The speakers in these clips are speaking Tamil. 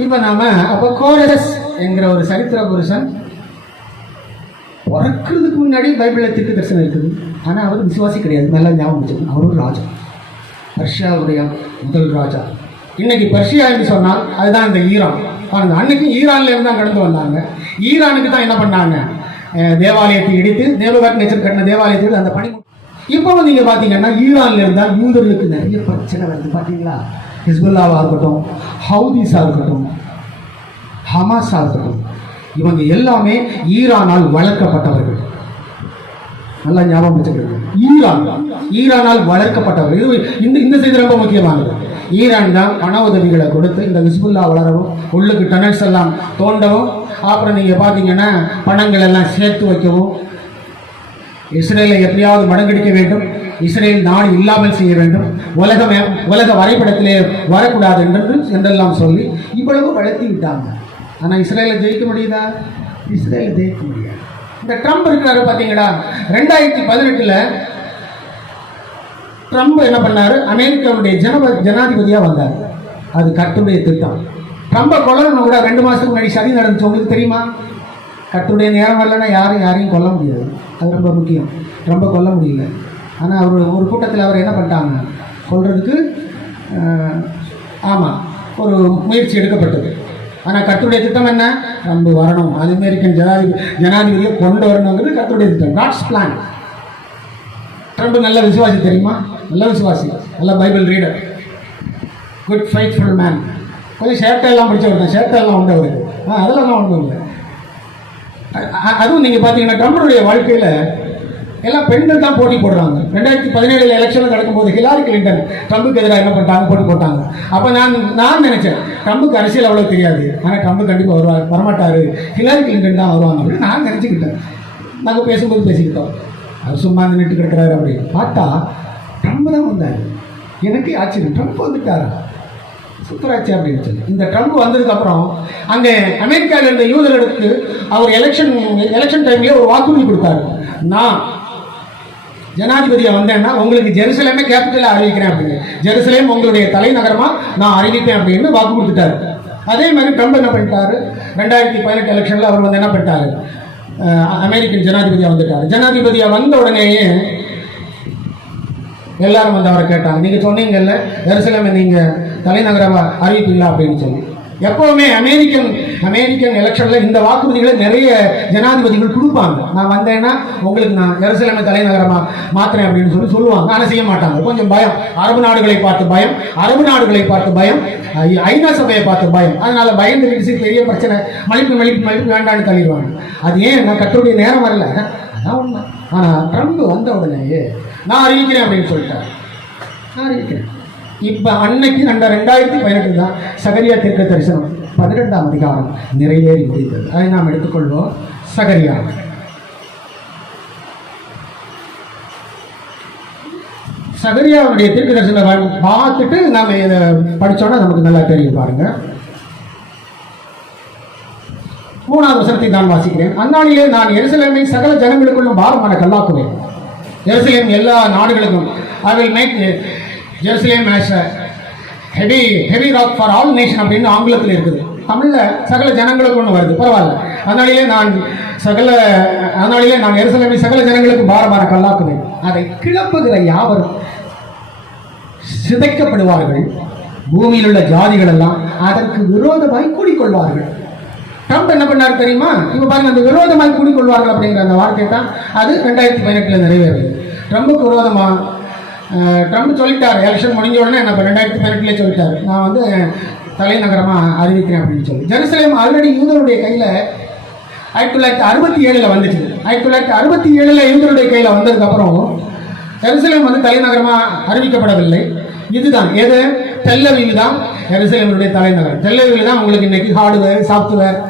இப்ப நாம அப்ப கோரஸ் என்கிற ஒரு சரித்திர புருஷன் பிறக்கிறதுக்கு முன்னாடி பைபிள்ல தீர்க்க தரிசனம் இருக்குது. ஆனா அவர் விசுவாசி கிடையாது. நல்லா ஞாபகம் வச்சுக்கணும். அவர் ஒரு ராஜா, பர்ஷியாவுடைய முதல் ராஜா. இன்னைக்கு பர்ஷியா என்று சொன்னால் அதுதான் இந்த ஈரான். பாருங்க, அன்னைக்கு ஈரான்ல இருந்து தான் கடந்து வந்தாங்க. ஈரானுக்கு தான் என்ன பண்ணாங்க, தேவாலயத்தை இடித்து நேபுகாத்நேச்சர் கட்டின தேவாலயத்தில் அந்த பணி. இப்போ நீங்க பாத்தீங்கன்னா ஈரான்ல இருந்தால் யூதர்களுக்கு நிறைய பிரச்சனை வருது. பாத்தீங்களா, ஹிஸ்புல்லாவா இருக்கட்டும், ஹவுதிஸா இருக்கட்டும், ஹமாஸா இருக்கட்டும், இவங்க எல்லாமே ஈரானால் வளர்க்கப்பட்டவர்கள். நல்லா ஞாபகம் வச்சுக்கிறது. ஈரானால் வளர்க்கப்பட்டவர்கள். இந்த செய்தி ரொம்ப முக்கியமானது. ஈரான் தான் பண உதவிகளை கொடுத்து இந்த ஹிஸ்புல்லா வளரவும், உள்ளுக்கு டனல்ஸ் எல்லாம் தோண்டவும், அப்புறம் நீங்க பாத்தீங்கன்னா பணங்கள் எல்லாம் சேர்த்து வைக்கவும், இஸ்ரேலை எப்படியாவது மடங்கடிக்க வேண்டும், இஸ்ரேல் நாடு இல்லாமல் செய்ய வேண்டும், உலக வரைபடத்திலே வரக்கூடாது என்றெல்லாம் சொல்லி இவ்வளவு வளர்த்தி விட்டாங்க. ஆனா இஸ்ரேலை ஜெயிக்க முடியுதா? இஸ்ரேலை ஜெயிக்க முடியாது. இந்த ட்ரம்ப் இருக்கிறாரு பாத்தீங்களா, 2018 ட்ரம்ப் என்ன பண்ணாரு, அமெரிக்காவுடைய ஜனாதிபதியா வந்தார். அது கர்த்தருடைய திட்டம். ட்ரம்பை கொல்லணும் கூட 2 மாசத்துக்கு முன்னாடி சதி நடந்துச்சு. உங்களுக்கு தெரியுமா? கர்த்தருடைய நேரம் வரலன்னா யாரையும் கொல்ல முடியாது. அது ரொம்ப முக்கியம். ட்ரம்பை கொல்ல முடியல. ஆனால் அவர் ஒரு கூட்டத்தில் அவர் என்ன பண்ணிட்டாங்க, கொல்றதுக்கு ஆமாம் ஒரு முயற்சி எடுக்கப்பட்டது. ஆனால் கர்த்தருடைய திட்டம் என்ன, ட்ரம்ப் வரணும், அது அமெரிக்கன் ஜனாதிபதியை கொண்டு வரணுங்கிறது கர்த்தருடைய திட்டம், காட்ஸ் பிளான். ட்ரம்ப் நல்ல விசுவாசி தெரியுமா? நல்ல விசுவாசி, நல்ல Bible reader, good faithful man. கொஞ்சம் ஷேர்ட்டெல்லாம் படித்தவர் தான், ஷேர்ட்டெல்லாம் உண்டு அவருக்கு. அதெல்லாம் ஒன்றும் இல்லை. அதுவும் நீங்கள் பார்த்தீங்கன்னா ட்ரம்புடைய வாழ்க்கையில் எல்லாம் பெண்கள் தான் போட்டி போடுறாங்க. 2017 எலெக்ஷன் நடக்கும்போது ஹிலாரி கிளின்டன் ட்ரம்புக்கு எதிராக என்ன பண்ணிட்டாங்க, போட்டி போட்டாங்க. அப்போ நான் நினைச்சேன் ட்ரம்புக்கு அரசியல் அவ்வளோ தெரியாது, ஆனால் ட்ரம்பு கண்டிப்பாக வரமாட்டார், ஹிலாரி கிளின்டன் தான் வருவாங்க அப்படின்னு நான் நினச்சிக்கிட்டேன். நாங்கள் பேசும்போது பேசிக்கிட்டோம். அவர் சும்மா நின்றுட்டு கிடக்கிறாரு அப்படின்னு பார்த்தா ட்ரம்பு தான் வந்தார். எனக்கு ஆச்சரியம், ட்ரம்ப் வந்துட்டாரா, சூப்பராச்சு அப்படின்னு சொல்லி. இந்த ட்ரம்ப் வந்ததுக்கப்புறம் அங்கே அமெரிக்காவில் இருந்த யூதர்களுக்கு அவர் எலெக்ஷன் டைம்லேயே ஒரு வாக்குறுதி கொடுத்தாரு. நான் ஜனாதிபதியாக வந்தேன்னா உங்களுக்கு ஜெருசலேமே கேபிட்டலாக அறிவிக்கிறேன் அப்படின்னு, ஜெருசலேம் உங்களுடைய தலைநகரமா நான் அறிவிப்பேன் அப்படின்னு வாக்கு கொடுத்துட்டாரு. அதே மாதிரி ட்ரம்ப் என்ன பண்ணிட்டாரு, 2018 எலெக்ஷனில் அவர் வந்து என்ன பண்ணிட்டாரு, அமெரிக்கன் ஜனாதிபதியாக வந்துட்டார். ஜனாதிபதியாக வந்த உடனேயே எல்லாரும் வந்து அவரை கேட்டாங்க, நீங்க சொன்னீங்கல்ல ஜெருசலேமை நீங்க தலைநகரமா அறிவிப்பீங்களா அப்படின்னு சொல்லி. எப்பவுமே அமெரிக்கன் எலெக்ஷன்ல இந்த வாக்குறுதிகளை நிறைய ஜனாதிபதிகள் கொடுப்பாங்க. நான் வந்தேன்னா உங்களுக்கு நான் ஜெருசலேமை தலைநகரமா மாத்திரேன் அப்படின்னு சொல்லுவாங்க. ஆனால் செய்ய மாட்டாங்க. கொஞ்சம் பயம், அரபு நாடுகளை பார்த்து பயம், ஐநா சபையை பார்த்து பயம். அதனால பயந்து விடுச்சு, பெரிய பிரச்சனை, மலிப்பு வேண்டான்னு தள்ளிடுவாங்க. அது ஏன், நான் கர்த்தருடைய நேரம் வரல, அதான் உண்மை. ஆனா ட்ரம்ப் வந்த உடனேயே நான் அறிவிக்கிறேன் அப்படின்னு சொல்லிட்டார். நான் அறிவிக்கிறேன். இப்ப அன்னைக்கு 2018 தான் சகரியா தீர்க்க தரிசனம் 12ஆம் அதிகாரம் நிறைவேறி முடிந்தது. அதை நாம் எடுத்துக்கொள்வோம். சகரியாவுடைய தீர்க்க தரிசனம் பார்த்துட்டு நாம இதை படிச்சோன்னா நமக்கு நல்லா தெரியும். பாருங்க, 3ஆவது வசனத்தை நான் வாசிக்கிறேன். அந்நாளிலே நான் எருசலேமை சகல ஜனங்களுக்குள்ளும் பாரமான கல்லாக்குவேன். எருசலேம் எல்லா நாடுகளுக்கும் I will make Jerusalem as a heavy rock for all nation அப்படின்னு ஆங்கிலத்தில் இருக்குது. தமிழ்ல சகல ஜனங்களுக்கு ஒன்று வருது, பரவாயில்ல. அதனாலேயே நான் எருசலேமை சகல ஜனங்களுக்கு பாரமான கல்லாக்குவேன். அதை கிளப்புகிற யாவரும் சிதைக்கப்படுவார்கள். பூமியில் உள்ள ஜாதிகள் எல்லாம் அதற்கு விரோதமாய் கூடிக்கொள்வார்கள். ட்ரம்ப் என்ன பண்ணாரு தெரியுமா? இப்ப பாருங்க, அந்த விரோதமாய் கூடிக்கொள்வார்கள் அப்படிங்கிற அந்த வார்த்தை தான் அது 2018 நிறைவேறுது. ட்ரம்புக்கு விரோதமா ட்ரம்ப் சொல்லிட்டாரு, எலெக்ஷன் முடிஞ்ச உடனே என்ன 2018 சொல்லிட்டாரு, நான் வந்து தலைநகரமா அறிவிக்கிறேன் அப்படின்னு சொல்லி. ஜெருசலேம் ஆல்ரெடி யூதருடைய கையில 1967 வந்துச்சு. 1967 யூதருடைய கையில வந்ததுக்கு அப்புறம் ஜெருசலேம் வந்து தலைநகரமா அறிவிக்கப்படவில்லை. இதுதான் எது, டெல் அவீவ் தான் எருசலேமுடைய தலைநகரம். டெல் அவீவ் தான் உங்களுக்கு இன்னைக்கு ஹார்ட்வேர், சாஃப்ட்வேர்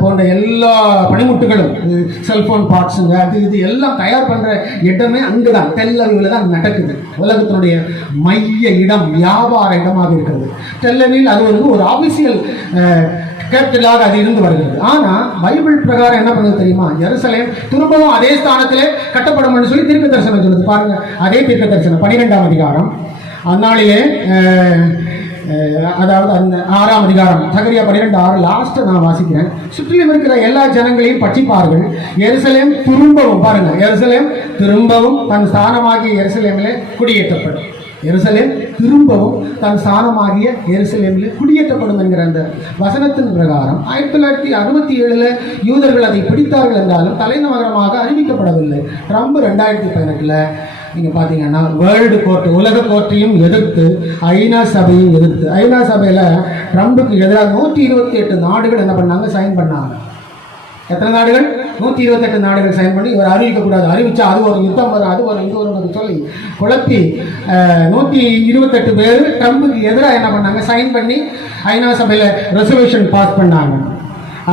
போன்ற எல்லா பணிமுட்டுகளும், செல்போன் பார்ட்ஸுங்க, இது எல்லாம் தயார் பண்ற இடமே அங்குதான், டெல் அவீவ்ல தான் நடக்குது. உலகத்தினுடைய மைய இடம், வியாபார இடமாக இருக்கிறது டெல் அவீவ். அது வந்து ஒரு ஆபிஷியல் கேபிட்டலாக அது இருந்து வருகிறது. ஆனா பைபிள் பிரகாரம் என்ன பண்ணுது தெரியுமா, எருசலேம் திரும்பவும் அதே ஸ்தானத்திலே கட்டப்படும் சொல்லி தீர்க்க தரிசனம் சொல்லுது. பாருங்க, அதே தீர்க்க தரிசனம் 12ஆம் அதிகாரம். அந்நாளிலே அதாவது அந்த 6ஆம் அதிகாரம் சகரியா 12:6 லாஸ்ட் நான் வாசிக்கிறேன். சுற்றிலும் இருக்கிற எல்லா ஜனங்களையும் பட்சிப்பார்கள். எருசலேம் திரும்பவும், பாருங்க, எருசலேம் திரும்பவும் தன் ஸ்தானமாகிய எருசலேமிலே குடியேற்றப்படும். எருசலேம் திரும்பவும் தன் ஸ்தானமாகிய எருசலேமில் குடியேற்றப்படும் என்கிற அந்த வசனத்தின் பிரகாரம் 1967 யூதர்கள் அதை பிடித்தார்கள் என்றாலும் தலைநகரமாக அறிவிக்கப்படவில்லை. ட்ரம்ப் 2018 நீங்கள் பார்த்தீங்கன்னா வேர்ல்டு கோர்ட், உலக கோர்ட்டையும் எதிர்த்து ஐநா சபையும் எதிர்த்து, ஐநா சபையில் ட்ரம்புக்கு எதிராக 128 நாடுகள் என்ன பண்ணாங்க, சைன் பண்ணாங்க. எத்தனை நாடுகள்? 128 நாடுகள் சைன் பண்ணி இவர் அறிவிக்கக்கூடாது, அறிவிச்சா அது ஒரு யுத்தம் வரும், அது ஒரு இது ஒரு சொல்லி குழப்பி 128 பேர் ட்ரம்புக்கு எதிராக என்ன பண்ணாங்க, சைன் பண்ணி ஐநா சபையில் ரெசல்யூஷன் பாஸ் பண்ணாங்க.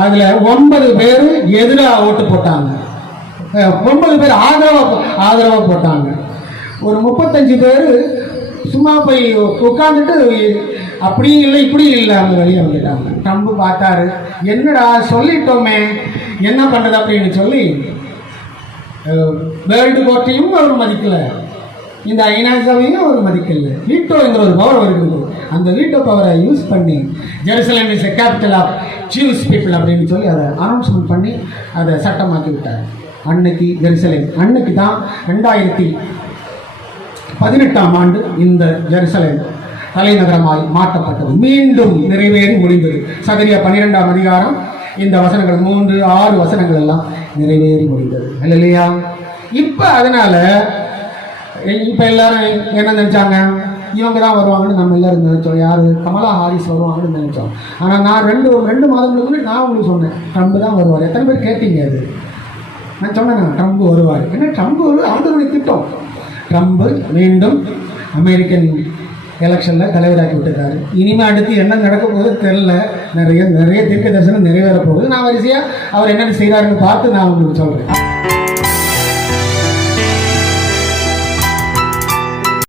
அதில் 9 பேர் எதிராக ஓட்டு போட்டாங்க, 9 பேர் ஆதரவாக போட்டாங்க. ஒரு 35 பேர் சும்மா போய் உட்காந்துட்டு அப்படியும் இல்லை இப்படியும் இல்லை அவங்க வெளியே வந்துட்டாங்க. ட்ரம்ப் பார்த்தாரு, என்னடா சொல்லிட்டோமே என்ன பண்ணுறது அப்படின்னு சொல்லி வேர்ல்டு கோர்ட்டையும் அவர் மதிக்கலை, இந்த ஐநா சபையும் அவர் மதிக்கலை. வீட்டோங்கிற ஒரு பவர் இருக்குது, அந்த வீட்டோ பவரை யூஸ் பண்ணி Jerusalem is a capital of Jews people அப்படின்னு சொல்லி அதை அனௌன்ஸ்மெண்ட் பண்ணி அதை சட்டமாக்கி விட்டார். அன்னைக்கு ஜெருசலேம், அன்னைக்கு தான் 2018ஆம் ஆண்டு இந்த ஜெருசலேம் தலைநகரமாய் மாற்றப்பட்டது, மீண்டும் நிறைவேறி முடிந்தது. சகரியா 12ஆம் அதிகாரம் இந்த வசனங்கள் 3, 6 வசனங்கள் எல்லாம் நிறைவேறி முடிந்தது. இல்லையா? இப்போ அதனால இப்போ எல்லாரும் என்ன நினைச்சாங்க, இவங்க தான் வருவாங்கன்னு நம்ம எல்லாரும் நினைச்சோம். யார்? கமலா ஹாரிஸ் வருவாங்கன்னு நினைச்சோம். ஆனால் நான் ரெண்டு மாதங்களுக்கு முன்னாடி நான் உங்களுக்கு சொன்னேன் ட்ரம்ப் தான் வருவார். எத்தனை பேர் கேட்டீங்க? அது நான் சொன்னேன் ட்ரம்ப் வருவார். ஏன்னா ட்ரம்ப் அவருடைய திட்டம். ட்ரம்ப் மீண்டும் அமெரிக்கன் எலெக்ஷனில் தலைவராக்கி விட்டுருக்காரு. இனிமேல் அடுத்து என்ன நடக்க போகுது தெரில. நிறைய தீர்க்க தரிசனம் நிறைவேற போகுது. நான் வரிசையாக அவர் என்னென்ன செய்கிறாருன்னு பார்த்து நான் உங்களுக்கு சொல்கிறேன்.